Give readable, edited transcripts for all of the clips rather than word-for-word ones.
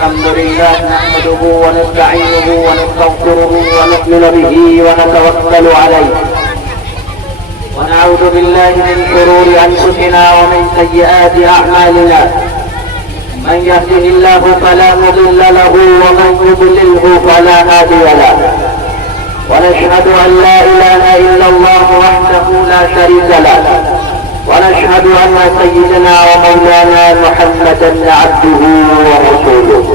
الحمد لله نحمده ونستعينه ونستغفره ونؤمن به ونتوكل عليه ونعوذ بالله من شرور أنفسنا ومن سيئات أعمالنا من يهده الله فلا مضل له ومن يضلله فلا هادي له ونشهد أن لا إله إلا الله وحده لا شريك له ونشهد أن سيدنا ومولانا محمدا عبده ورسوله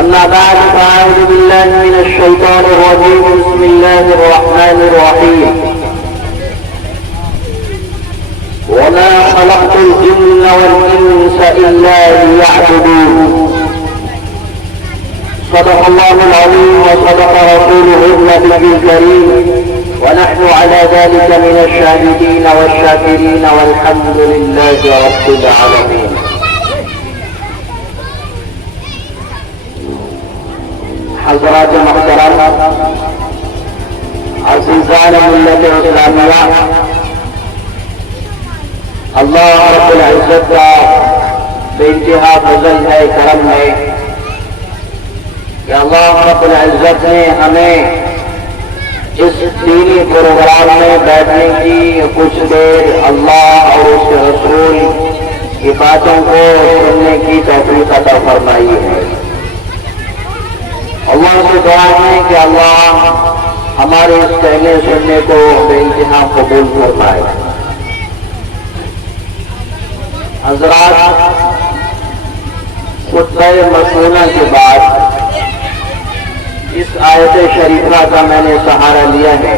أما بعد فأعوذ بالله من الشيطان الرجيم بسم الله الرحمن الرحيم وما خلقت الجن والإنس إلا ليعبدون صدق الله العظيم وصدق رسوله النبي الكريم ونحن على ذلك من الشاهدين والشاكرين والحمد لله رب العالمين. حضرات محترم عزیزان ملت اسلامیہ، اللہ رب العزت کا بے انتہا فضل ہے، کرم ہے کہ اللہ رب العزت نے ہمیں اس دینی پروگرام میں بیٹھنے کی کچھ دیر اللہ اور اس کے رسول کی باتوں کو سننے کی توفیق عطا فرمائی ہے۔ اللہ سے دعا ہے کہ اللہ ہمارے اس کہنے سننے کو بے انتہا قبول فرمائے۔ حضرات، خطبہ مسنونہ کے بعد اس آیت شریفہ کا میں نے سہارا لیا ہے۔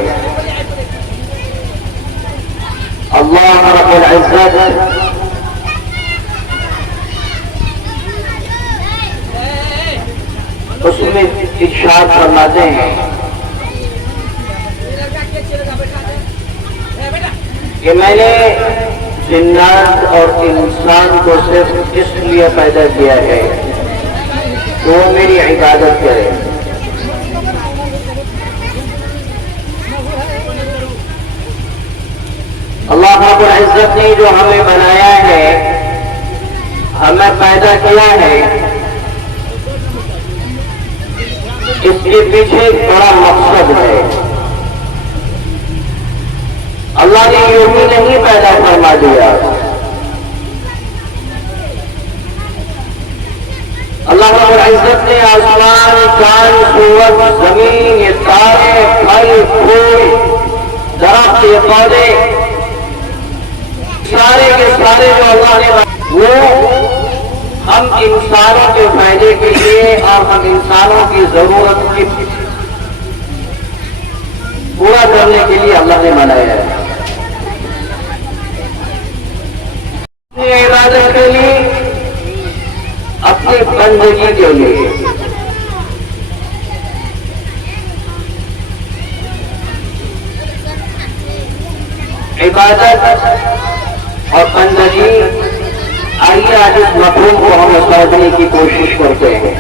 اللہ رب العزت اس میں ارشاد فرماتے ہیں کہ میں نے جنات اور انسان کو صرف اس لیے پیدا کیا ہے کہ وہ میری عبادت کرے۔ اللہ رب العزت نے جو ہمیں بنایا ہے، ہمیں پیدا کیا ہے، اس کے پیچھے ایک بڑا مقصد ہے۔ اللہ نے یوں ہی نہیں پیدا فرما دیا۔ اللہ رب العزت نے آسمان، چاند، سورج، زمین، یہ تارے، پھل، پھول، درخت، یہ پودے، سارے کے سارے جو اللہ نے وہ ہم انسانوں کے فائدے کے لیے اور ہم انسانوں کی ضرورت کی پورا کرنے کے لیے اللہ نے بنایا ہے۔ اپنی عبادت کے لیے، اپنی بندگی کے لیے۔ عبادت اور بندگی، آئیے آج اس مفہوم کو ہم سمجھنے کی کوشش کرتے ہیں۔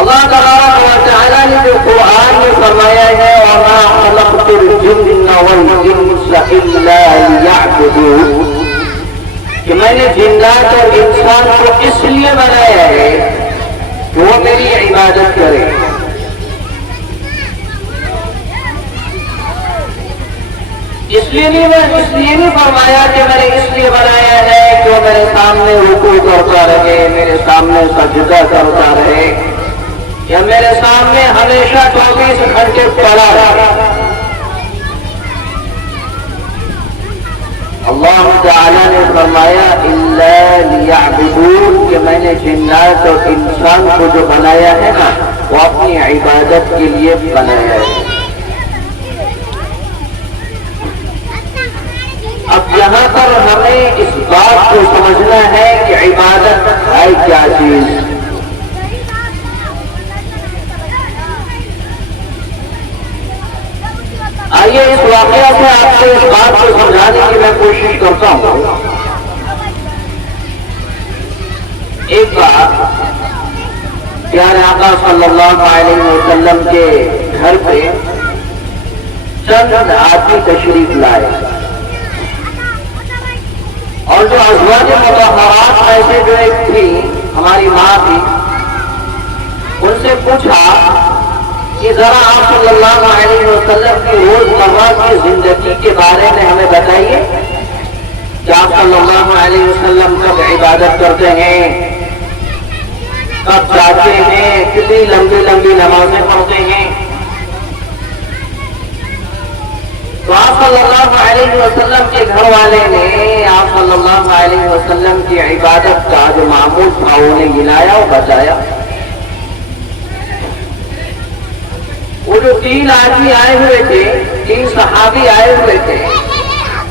اللہ تبارک و تعالیٰ نے جو قرآن میں فرمایا ہے وَمَا خَلَقْتُ الْجِنَّ وَالْإِنسَ إِلَّا لِيَعْبُدُونِ، کہ میں نے جنات اور انسان کو اس لیے بنایا ہے کہ وہ میری عبادت کرے۔ اس لیے نہیں فرمایا کہ میں نے اس لیے بنایا ہے کہ وہ میرے سامنے رکوع کرتا رہے، میرے سامنے سجدہ کرتا رہے، یا میرے سامنے ہمیشہ 24 گھنٹے پڑا رہے۔ اللہ تعالیٰ نے فرمایا اِلَّا لِيَعْبُدُونَ، کہ میں نے جنات اور انسان کو جو بنایا ہے نا، وہ اپنی عبادت کے لیے بنایا ہے۔ اب یہاں پر ہمیں اس بات کو سمجھنا ہے کہ عبادت ہے کیا چیز۔ آئیے اس واقعہ سے آپ کو اس بات کو سمجھانے کی میں کوشش کرتا ہوں۔ ایک بار پیارے آقا صلی اللہ علیہ وسلم کے گھر پہ چند آدمی تشریف لائے اور جو ازواج مطہرات میں سے جو ایک تھی ہماری ماں تھی، ان سے پوچھا کہ ذرا آپ صلی اللہ علیہ وسلم کی روزمرہ کی زندگی کے بارے میں ہمیں بتائیے کہ آپ صلی اللہ علیہ وسلم کب عبادت کرتے ہیں، کب جاتے ہیں، کتنی لمبی لمبی نمازیں پڑھتے ہیں۔ تو آپ صلی اللہ علیہ وسلم کے گھر والے نے آپ صلی اللہ علیہ وسلم کی عبادت کا جو معمول تھا انہیں گنایا اور بتایا۔ وہ جو 3 آدمی آئے ہوئے تھے، 3 صحابی آئے ہوئے تھے،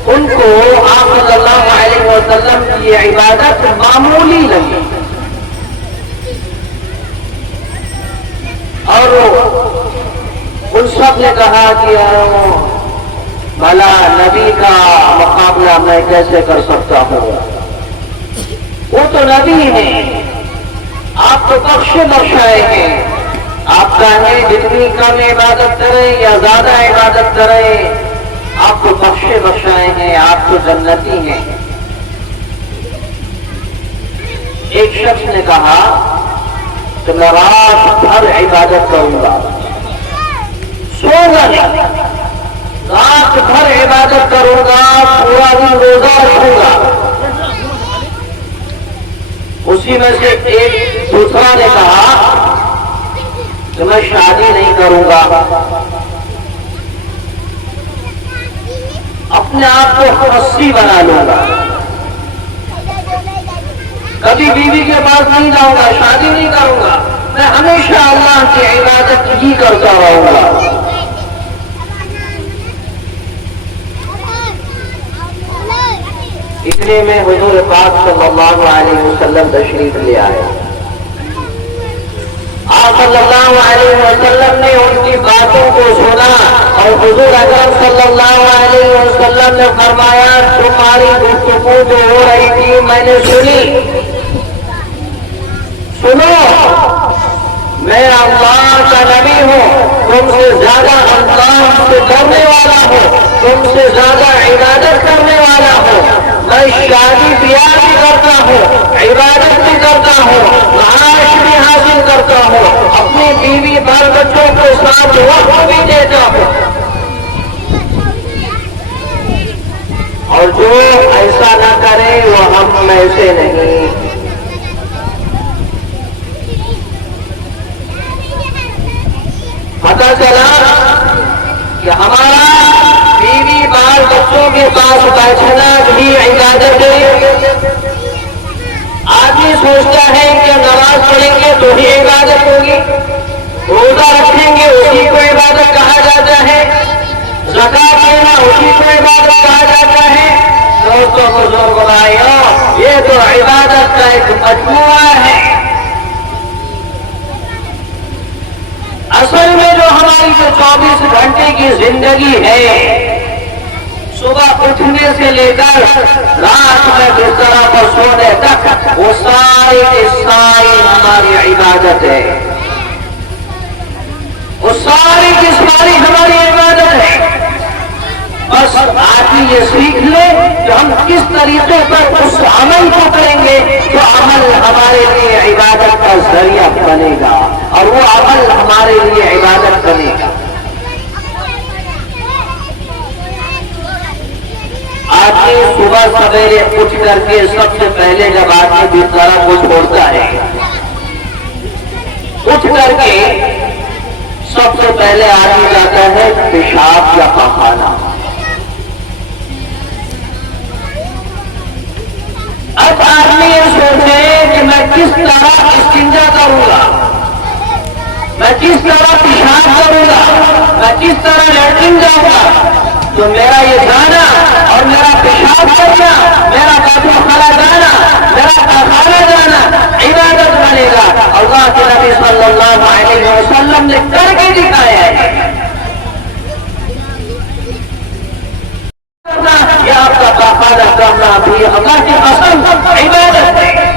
ان کو آپ صلی اللہ علیہ وسلم کی عبادت معمولی لگی، اور ان سب نے کہا کہ بھلا نبی کا مقابلہ میں کیسے کر سکتا ہوں، وہ تو نبی ہیں، آپ تو بخشے بخشائے ہیں، آپ چاہیں جتنی کم عبادت کریں یا زیادہ عبادت کریں، آپ تو بخشے بخشائے ہیں، آپ تو جنتی ہیں۔ ایک شخص نے کہا کہ میں رات بھر عبادت کروں گا، سونا نہیں، رات بھر عبادت کروں گا، پورا دن روزہ رکھوں گا۔ اسی میں سے ایک دوسرا نے کہا کہ میں شادی نہیں کروں گا، اپنے آپ کو خصی بنا لوں گا، کبھی بیوی کے پاس نہیں جاؤں گا، شادی نہیں کروں گا، میں ہمیشہ اللہ کی عبادت ہی کرتا رہوں گا۔ اتنے میں حضور پاک صلی اللہ علیہ وسلم تشریف لے آئے۔ آپ صلی اللہ علیہ وسلم نے ان کی باتوں کو سنا اور حضور اکرم صلی اللہ علیہ وسلم نے فرمایا تمہاری گفتگو جو ہو رہی تھی میں نے سنی، سنو میں اللہ کا نبی ہوں، تم سے زیادہ اللہ سے ڈرنے والا ہوں، تم سے زیادہ عبادت کرنے والا ہوں، میں شادی بیاہ بھی کرتا ہوں، عبادت بھی کرتا ہوں، معاش بھی حاصل کرتا ہوں، اپنی بیوی بال بچوں کے ساتھ وقت بھی دیتا ہوں، اور جو ایسا نہ کرے وہ ہم میں سے نہیں۔ پتہ چلا کہ ہمارا بیوی بال بچوں کے پاس بیٹھنا بھی عبادت ہے۔ آدمی سوچتا ہے کہ نماز پڑھیں گے تو ہی عبادت ہوگی، روزہ رکھیں گے اسی کو عبادت کہا جاتا ہے، زکات دینا اسی کو عبادت کہا جاتا ہے۔ دوستوں بزرگوں بھائیوں، یہ تو عبادت کا ایک مجموعہ ہے۔ اصل میں جو ہماری جو 24 گھنٹے کی زندگی ہے، صبح اٹھنے سے لے کر رات میں بستر پر سونے تک، وہ ساری کی ساری ہماری عبادت ہے، وہ ساری کی ساری ہماری عبادت ہے۔ بس آدمی یہ سیکھ لے کہ ہم کس طریقے پر اس عمل کو کریں گے جو عمل ہمارے لیے عبادت کا ذریعہ بنے گا، اور وہ عمل ہمارے لیے عبادت بنے گا۔ آدمی صبح سویرے اٹھ کر کے سب سے پہلے جب آدمی بستر کو چھوڑتا ہے، اٹھ کر کے سب سے پہلے آدمی جاتا ہے پیشاب یا پاخانہ۔ اب آدمی یہ سوچے کہ میں کس طرح استنجا کروں گا، میں کس طرح پیشاب کروں گا، میں کس طرح لیٹرن جاؤں گا، تو میرا یہ جانا اور میرا پیشاب کرنا، میرا باطن خلا جانا، میرا پاخانہ جانا عبادت بنے گا۔ اللہ کے نبی صلی اللہ علیہ وسلم نے کر کے دکھایا ہے۔ یہ آپ کا پاخانہ کرنا بھی اللہ کی قسم عبادت ہے۔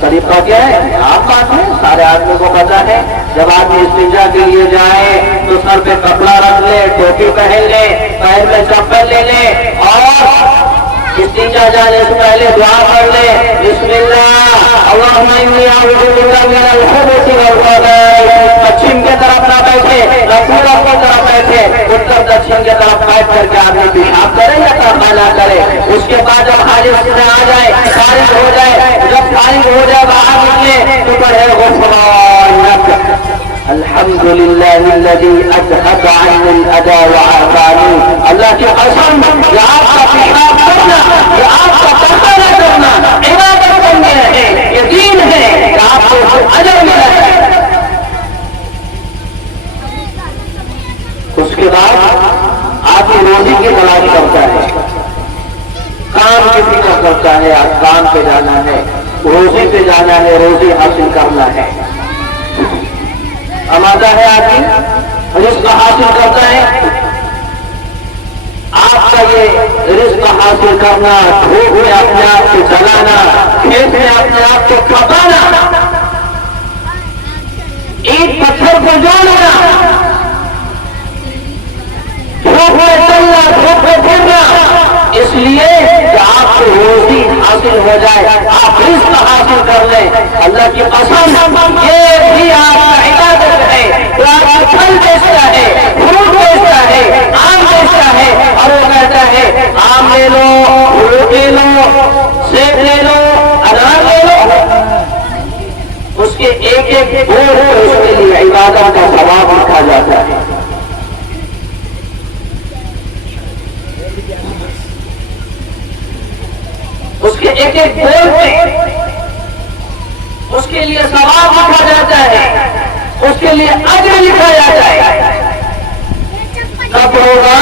طریقہ کیا ہے؟ آپ بات ہے، سارے آدمی کو پتا ہے۔ جب آدمی استنجا کے لیے جائے تو سر پہ کپڑا رکھ لے، ٹوپی پہن لے، پیر میں چپل لے لے، اور درجہ جانے سے پہلے دعا پڑھ لے. بسم اللہ اللہم انی اعوذ بک من الخبث والخبائث. پچھم کی طرف نہ بیٹھے نہ پورب کی طرف بیٹھے, اتر دکشن کی طرف بیٹھ کر کے آدمی پیشاب کرے یا تہمانہ کرے. اس کے بعد جب خالص میں آ جائے, فارغ ہو جائے, جب فارغ ہو جائے باہر نکلے تو پڑھے غفرانک الحمدللہ الذی اذھب عنی الاذی وعافانی. اللہ کی قسم یہ آپ کا پیشاب کرنا, یہ آپ کا تہمانہ کرنا عبادت بن گیا ہے, یہ دین ہے کہ آپ کو اجر ملا ہے. اس کے بعد آپ کی روزی کی تلاش کرتا ہے, کام کی فکر کرتا ہے, آپ کام پہ جانا ہے, روزی پہ جانا ہے, روزی حاصل کرنا ہے. آمادہ ہے آدمی رزق حاصل کرتا ہے. آپ کا یہ رزق حاصل کرنا, دھوپ میں اپنے آپ کو جلانا, کھیت میں اپنے آپ کو کھپانا, اینٹ پتھر کو جوڑنا, دھوپ میں چلنا, دھوپ میں پھرنا, اس لیے کہ آپ کو روزی حاصل ہو جائے, آپ رزق حاصل کر لیں. اللہ کی قسم یہ بھی آپ کا عبادت ہے. تو آپ پھل بیچتا ہے, فروٹ بیچتا ہے, آم بیچتا ہے, اور وہ کہتا ہے آم لے لو, فروٹ لے لو, سیب لے لو, انار لے لو. اس کے ایک ایک بول کو اس کے لیے عبادت کا ثواب لکھا جاتا ہے. اس کے ایک ایک بول پہ اس کے لیے ثواب لکھا جاتا ہے, اس کے لیے اجر لکھا جاتا ہے. کب ہوگا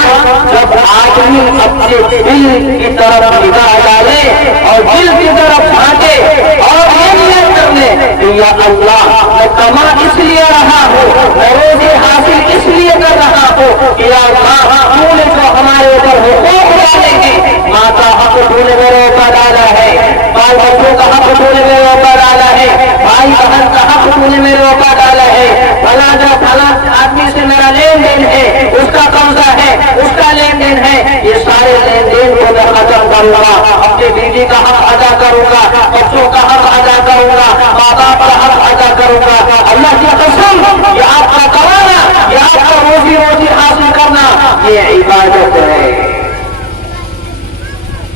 جب آدمی اپنے دل کی طرف نگاہ ڈالے اور دل کی طرف جھانکے اور یہ نیت کر لے کہ یا اللہ میں کما اس لیے رہا ہوں, میں روزی حاصل اس لیے کر رہا ہوں کہ یا اللہ تو نے جو ہمارے اوپر حقوق ڈالے ہیں, ماں کا حق تو نے میرے اوپر ڈالا ہے, بال بچوں کا حق تو نے میرے اوپر ڈالا ہے, بھائی بہن کا حق تو نے میرے اوپر ڈالا ہے, فلاں جو فلاں آدمی سے میرا لین دین ہے, اس کا قبضہ ہے, اس کا لین دین ہے, یہ سارے لین دین کو میں ختم کروں گا. اپنی بیوی کا حق ادا کروں گا, بچوں کا حق ادا کروں گا, ماں باپ کا حق ادا کروں گا. اللہ کی قسم یہ آپ کا کمانا, یہ آپ کا روزی روزی حاصل کرنا, یہ عبادت ہے,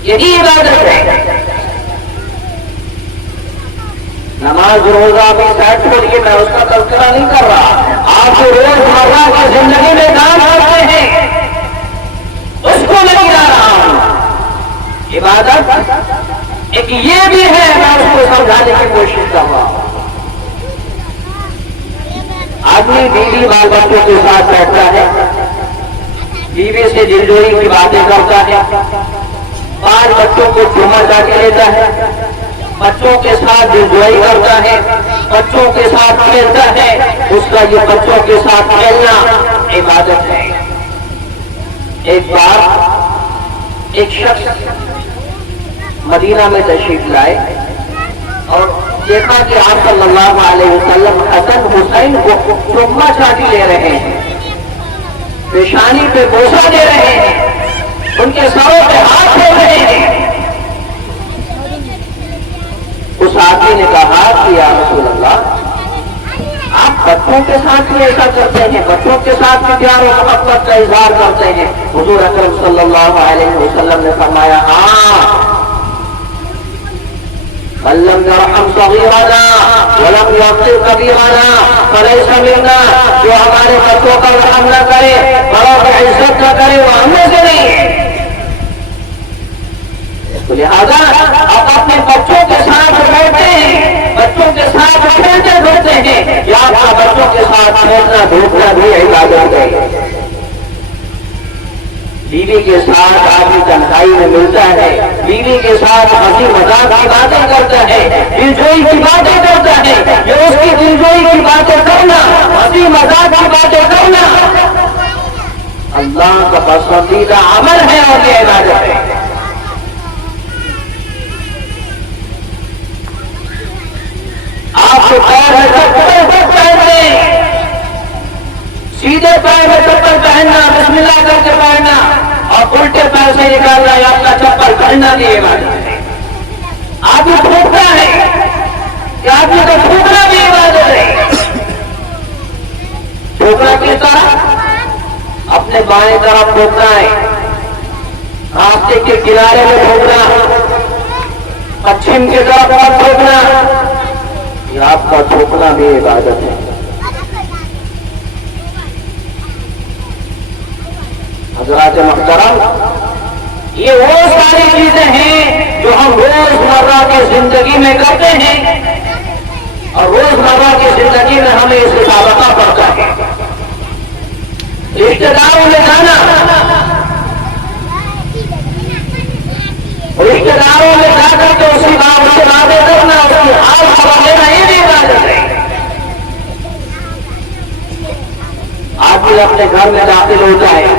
یہی عبادت ہے. نماز روزہ بھی سائڈ چھوڑیے, میں اس کا تذکرہ نہیں کر رہا. آپ جو روزمرہ کی زندگی میں کام کرتے ہیں اس کو میں گرا رہا ہوں. عبادت ایک یہ بھی ہے, میں اس کو سمجھانے کی کوشش کر رہا ہوں. آدمی بیوی بال بچوں کے ساتھ بیٹھتا ہے, بیوی سے دلجوئی کی باتیں کرتا ہے, 5 بچوں کو چوما چاٹی لیتا ہے, بچوں کے ساتھ دلجوئی کرتا ہے, بچوں کے ساتھ کھیلتا ہے. اس کا یہ بچوں کے ساتھ کھیلنا عبادت ہے. ایک بار ایک شخص مدینہ میں تشریف لائے اور دیکھا کہ آپ صلی اللہ علیہ وسلم حسن حسین کو چوما چاٹی لے رہے ہیں, پیشانی پہ بوسہ دے رہے ہیں, ان کے سروں پہ ہاتھ پھیر رہے ہیں. اس آدمی نے کہا کہ یا رسول اللہ آپ بچوں کے ساتھ بھی ایسا کرتے ہیں, بچوں کے ساتھ بھی پیار و محبت کا اظہار کرتے ہیں. حضور اکرم صلی اللہ علیہ وسلم نے فرمایا ہاں, من لم يرحم صغيرنا ولم يغفر كبيرنا فليس منا. جو ہمارے بچوں کا رحم نہ کرے, بڑوں کی عزت نہ کرے, وہ ہم میں سے نہیں ہے. لہذا آپ اپنے بچوں کے ساتھ بیٹھتے ہیں, بچوں کے ساتھ کھیلتے دھوتے ہیں, یا آپ کا بچوں کے ساتھ کھیلنا دھوپنا بھی عبادت ہے. بیوی کے ساتھ آدمی تنہائی میں ملتا ہے, بیوی کے ساتھ ہنسی مذاق کی باتیں کرتا ہے, دلجوئی کی باتیں کرتا ہے. یہ اس کی دلجوئی کی باتیں کرنا, ہنسی مذاق کی باتیں کرنا اللہ کا پسندیدہ عمل ہے اور یہ عبادت ہے. آپ کے پیر میں چپل پہننے, سیدھے پیر میں چپل پہننا, بسم اللہ کر کے پہننا, اور الٹے پیر سے نکالنا, یا اپنا چپل پہننا نہیں ہے. آدمی تھوکتا ہے کہ آدمی کو تھوکنا بھی عبادت ہے. تھوکنا کس طرح؟ اپنے بائیں طرف تھوکنا ہے, راستے کے کنارے میں تھوکنا, پچھم کی طرف تھوکنا, یہ آپ کا تھوکنا بھی عبادت ہے. حضرات محترم, یہ وہ ساری چیزیں ہیں جو ہم روزمرہ کی زندگی میں کرتے ہیں, اور روزمرہ کی زندگی میں ہمیں اس کا سابقہ پڑتا ہے. رشتے داروں میں جانا, رشتے داروں میں جا کر کے اسی بات سے وعدے کرنا, اس کی حال خبر لینا, یہ بھی عبادت ہے. آدمی اپنے گھر میں داخل ہوتا ہے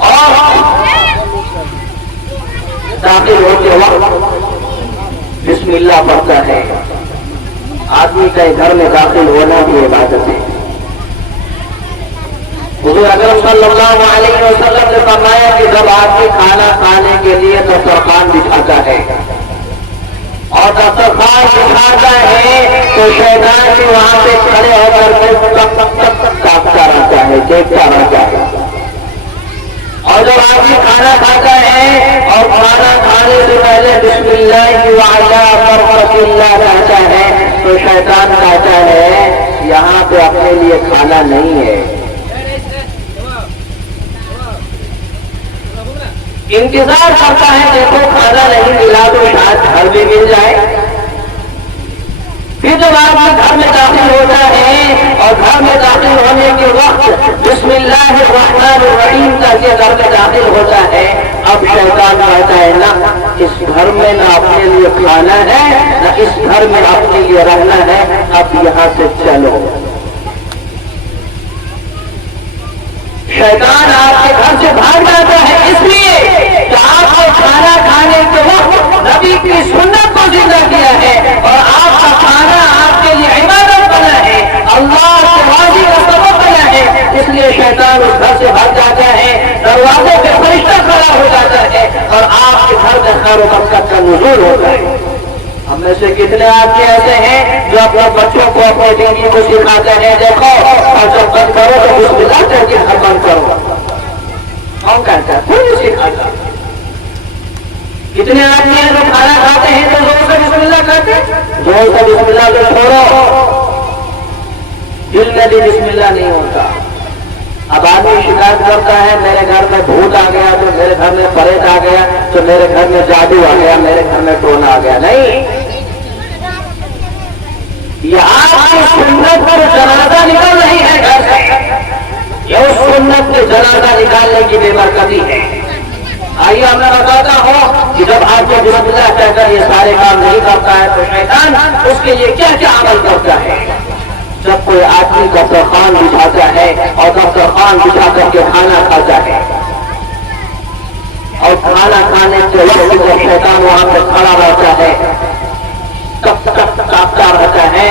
اور داخل ہوتے وقت بسم اللہ پڑھتا ہے. آدمی کے گھر میں داخل ہونا بھی عبادت ہے. حضور اکرم صلی اللہ علیہ وسلم نے فرمایا کہ جب آدمی کھانا کھانے کے لیے دسترخوان بچھاتا ہے اور دسترخوان بچھاتا ہے تو شیطان بھی وہاں سے کھڑے ہو کر کے تاکتا رہتا ہے, دیکھتا رہتا ہے. اور جب آدمی کھانا کھاتا ہے اور کھانا کھانے سے پہلے بسم اللہ وعلی برکت اللہ کہتا ہے تو شیطان کہتا ہے یہاں پہ اپنے لیے کھانا نہیں ہے. انتظار کرتا ہے, دیکھو کھانا نہیں ملا تو شاید گھر بھی مل جائے. پھر جب آدمی گھر میں داخل ہوتا ہے اور گھر میں داخل ہونے کے وقت بسم اللہ الرحمن الرحیم کر کے گھر میں داخل ہوتا ہے, اب شیطان کہتا ہے نہ اس گھر میں نہ اپنے لیے کھانا ہے نہ اس گھر میں اپنے لیے رہنا ہے, اب یہاں سے چلو. شیطان آپ کے گھر سے بھاگ جاتا ہے اس لیے کہ آپ کو کھانا کھانے کے وقت نبی کی سنت کو زندہ کیا ہے اور آپ کا کھانا آپ کے لیے عبادت بنا ہے, اللہ کے راضی کا سبب بنا ہے. اس لیے شیطان اس گھر سے بھاگ جاتا ہے, دروازے پہ فرشتہ کھڑا ہو جاتا ہے اور آپ کے گھر میں خیر و برکت کا نزول ہوتا ہے. ہم میں سے کتنے آدمی ایسے ہیں جو اپنے بچوں کو اپنے بیوی کو سکھاتے ہیں دیکھو اور جب بند کرو تو بسم اللہ کر کے گھر بند کرو. کون کہتا ہے؟ کوئی نہیں سکھاتا. کتنے آدمی ہیں جو کھانا کھاتے ہیں تو زور سے بسم اللہ کہتے ہیں, زور سے بسم اللہ کو چھوڑو, دل میں بھی بسم اللہ نہیں ہوتا. اب آدمی شکایت کرتا ہے میرے گھر میں بھوت آ گیا, تو میرے گھر میں پریت آ گیا, تو میرے گھر میں جادو آ گیا, میرے گھر میں ٹونا آ گیا. نہیں, یہ آپ کی سنت پر جنازہ نکل رہی ہے گھر سے, یہ اس سنت کے جنازہ نکالنے کی بے برکتی ہے. آئیے میں بتاتا ہوں کہ جب آپ کو بسم اللہ کہہ کر یہ سارے کام نہیں کرتا ہے تو شیطان اس کے لیے کیا کیا عمل کرتا ہے. جب کوئی آدمی دسترخوان بچھاتا ہے اور دسترخوان بچھا کر کے کھانا کھاتا ہے اور کھانا کھانے کے وقت جب شیطان وہاں پہ کھڑا رہتا ہے کاپتا رہتا ہے,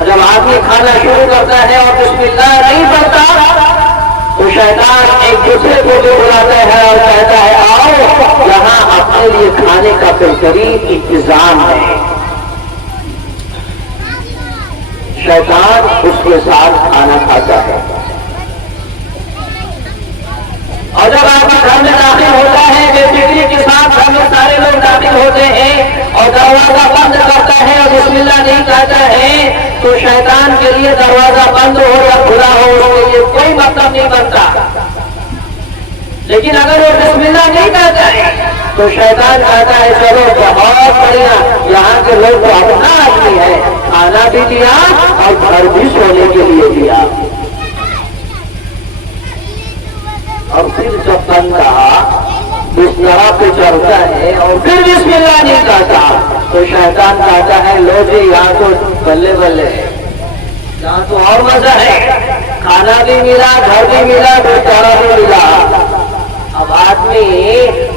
جب آدمی کھانا شروع کرتا ہے اور بسم اللہ نہیں پڑھتا تو شیطان ایک دوسرے کو بھی بلاتا ہے اور کہتا ہے آؤ یہاں اپنے لیے کھانے کا بہترین انتظام ہے. شیطان اس کے ساتھ کھانا کھاتا ہے اور جب آپ گھر میں داخل ہوتا ہے بے فکری کے ساتھ گھر میں سارے لوگ داخل ہوتے ہیں اور دروازہ بند کرتا ہے اور بسم اللہ نہیں کہتا ہے تو شیطان کے لیے دروازہ بند ہو یا کھلا ہو اس کے لیے کوئی مطلب نہیں بنتا. لیکن اگر وہ بسم اللہ نہیں کہتا ہے تو شیطان کہتا ہے چلو بہت بڑھیا, یہاں کے لوگ تو اپنا آدمی ہے, کھانا بھی دیا اور گھر بھی سونے کے لیے دیا. اور پھر جب بندہ بستر پہ چڑھتا ہے اور پھر بسم اللہ نہیں کہتا تو شیطان کہتا ہے لو جی یہاں تو بلے بلے ہے, یہاں تو اور مزہ ہے, کھانا بھی ملا, گھر بھی ملا, بستر بھی ملا. اب آدمی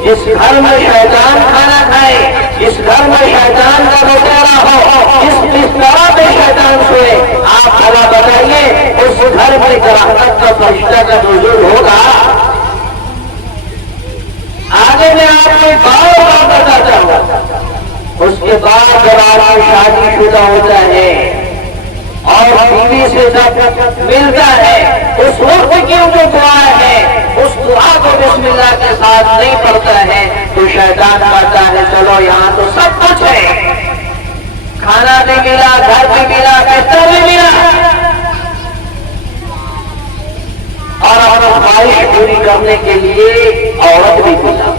جس گھر میں شیطان کھانا کھائے, جس گھر میں شیطان کا بسیرا ہو, جس بستر پہ شیطان سوئے, آپ بھلا بتائیے اس گھر میں رحمت کا فرشتہ کا نزول ہوگا؟ آگے میں آپ کوئی بار بتاتا ہوں. اس کے بعد جب آدمی شادی شدہ ہوتا ہے اور بیوی سے جب ملتا ہے اس وقت کی جو دعا ہے اس دعا کو بسم اللہ کے ساتھ نہیں پڑھتا ہے تو شیطان کہتا ہے چلو یہاں تو سب کچھ ہے، کھانا بھی ملا، گھر بھی ملا، بستر بھی ملا، اور اپنی خواہش پوری کرنے کے لیے عورت بھی ملا.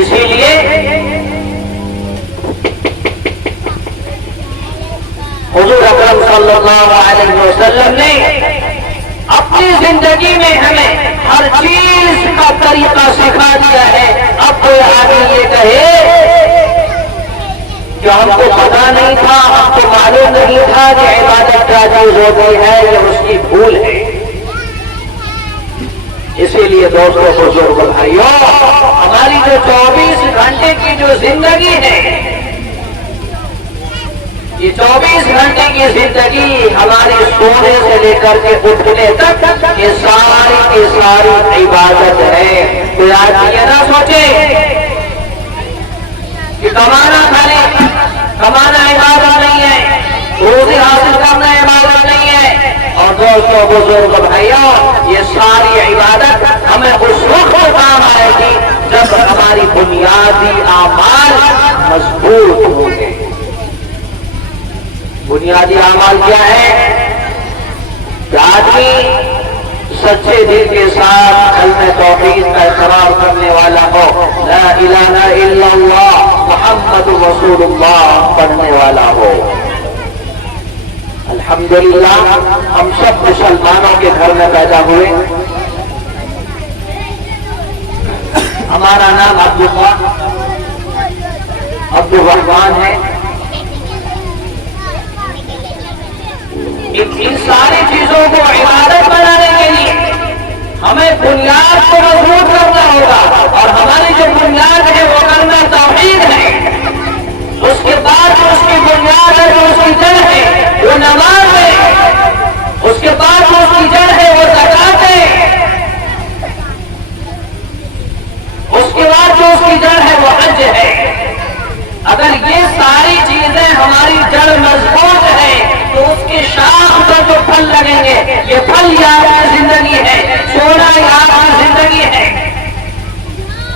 اسی لیے حضور اکرم صلی اللہ علیہ وسلم نے اپنی زندگی میں ہمیں ہر چیز کا طریقہ سکھا دیا ہے. اب کوئی آدمی یہ کہے کہ ہم کو پتا نہیں تھا، ہم کو معلوم نہیں تھا کہ عبادت کیا چیز ہوتی ہے، یہ اس کی بھول ہے. اسی لیے دوستوں بزرگ بھائیوں، ہماری جو 24 گھنٹے کی جو زندگی ہے، یہ 24 گھنٹے کی زندگی ہمارے سونے سے لے کر کے اٹھنے تک یہ ساری کی ساری عبادت ہے. تو آج یہ نہ سوچے کہ کمانا عبادت نہیں ہے، روزی حاصل کرنا عبادت نہیں ہے. اور دوستوں بزرگ بھائیوں، یہ ساری عبادت ہمیں اس وقت کام آئے گی جب ہماری بنیادی اعمال مضبوط ہوں گے. بنیادی اعمال کیا ہے؟ کہ آدمی سچے دل کے ساتھ کلمہ توحید کا اقرار کرنے والا ہو، لا الہ الا اللہ محمد رسول اللہ پڑھنے والا ہو. الحمدللہ ہم سب مسلمانوں کے گھر میں پیدا ہوئے. ہمارا نام عبدالرحمان ہے. ان ساری چیزوں کو عبادت بنانے کے لیے ہمیں بنیاد کو مضبوط کرنا ہوگا، اور ہماری جو بنیاد ہے وہ کرنا توحید ہے. اس کے بعد جو اس کی بنیاد ہے، جو اس کی جڑ ہے وہ نماز ہے. اس کے بعد جو اس کی جڑ ہے وہ زکات ہے. اس کے بعد جو اس کی جڑ ہے وہ حج ہے. اگر یہ ساری چیزیں ہماری جڑ مضبوط ہے تو اس کی شاخ پر جو پھل لگیں گے، یہ پھل یاد کی زندگی ہے، سونا یاد کی زندگی ہے،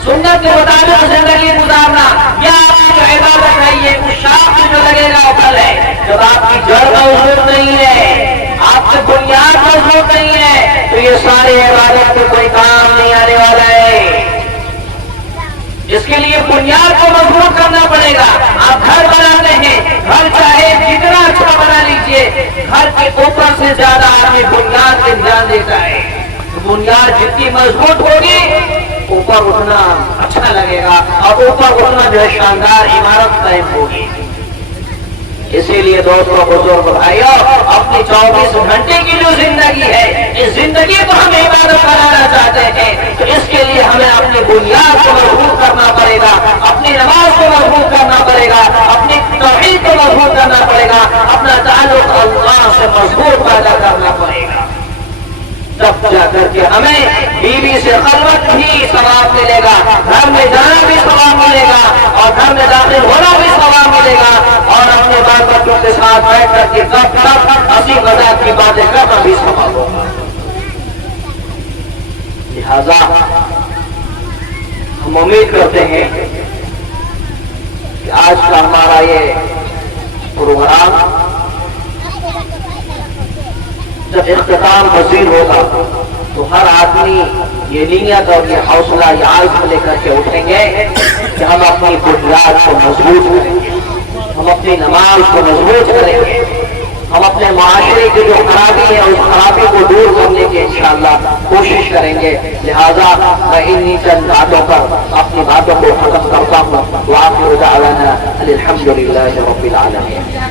سنت کے مطابق زندگی گزارنا، یہ آپ کی عبادت ہے. یہ اس شاخ میں جو لگے گا وہ پھل ہے. جب آپ کی جڑ مضبوط نہیں ہے، آپ کی بنیاد مضبوط نہیں ہے، تو یہ ساری عبادت کو کوئی کام نہیں آنے والا ہے. اس کے لیے بنیاد کو مضبوط کرنا پڑے گا. آپ گھر بناتے ہیں، گھر چاہے جتنا اچھا بنا لیجئے، گھر کے اوپر سے زیادہ آدمی بنیاد پہ دھیان دیتا ہے. بنیاد جتنی مضبوط ہوگی اوپر اتنا اچھا لگے گا، اور اوپر اتنا جو ہے شاندار عمارت قائم ہوگی. اسی لیے دوستوں بزرگ بھائیوں، اپنی 24 گھنٹے کی جو زندگی ہے، اس زندگی کو ہم عبادت بنانا چاہتے ہیں تو اس کے لیے ہمیں اپنی بنیاد کو مضبوط کرنا پڑے گا، اپنی نماز کو مضبوط کرنا پڑے گا، اپنی توحید کو مضبوط کرنا پڑے گا، اپنا تعلق اللہ سے مضبوط پیدا کرنا پڑے گا. تب جا کر کے ہمیں بیوی سے خلوت بھی ثواب ملے گا، گھر میں جانا بھی ثواب ملے گا، اور گھر میں داخل ہونا بھی ثواب ملے گا، اور اپنے بال بچوں کے ساتھ بیٹھ کر کے کب تک ہنسی مذاق کی باتیں کرنا بھی ثواب ہوگا. لہذا ہم امید کرتے ہیں کہ آج کا ہمارا یہ پروگرام جب اختتام پذیر ہوگا تو ہر آدمی یہ نیت اور یہ حوصلہ یہ عزم لے کر کے اٹھیں گے کہ ہم اپنی بنیاد کو مضبوط کریں گے، ہم اپنی نماز کو مضبوط کریں گے، ہم اپنے معاشرے کی جو خرابی ہے اس خرابی کو دور کرنے کی انشاءاللہ کوشش کریں گے. لہذا میں انہی چند باتوں پر اپنی باتوں کو ختم کرتا ہوں. وآخر دعوانا الحمدللہ رب العالمین.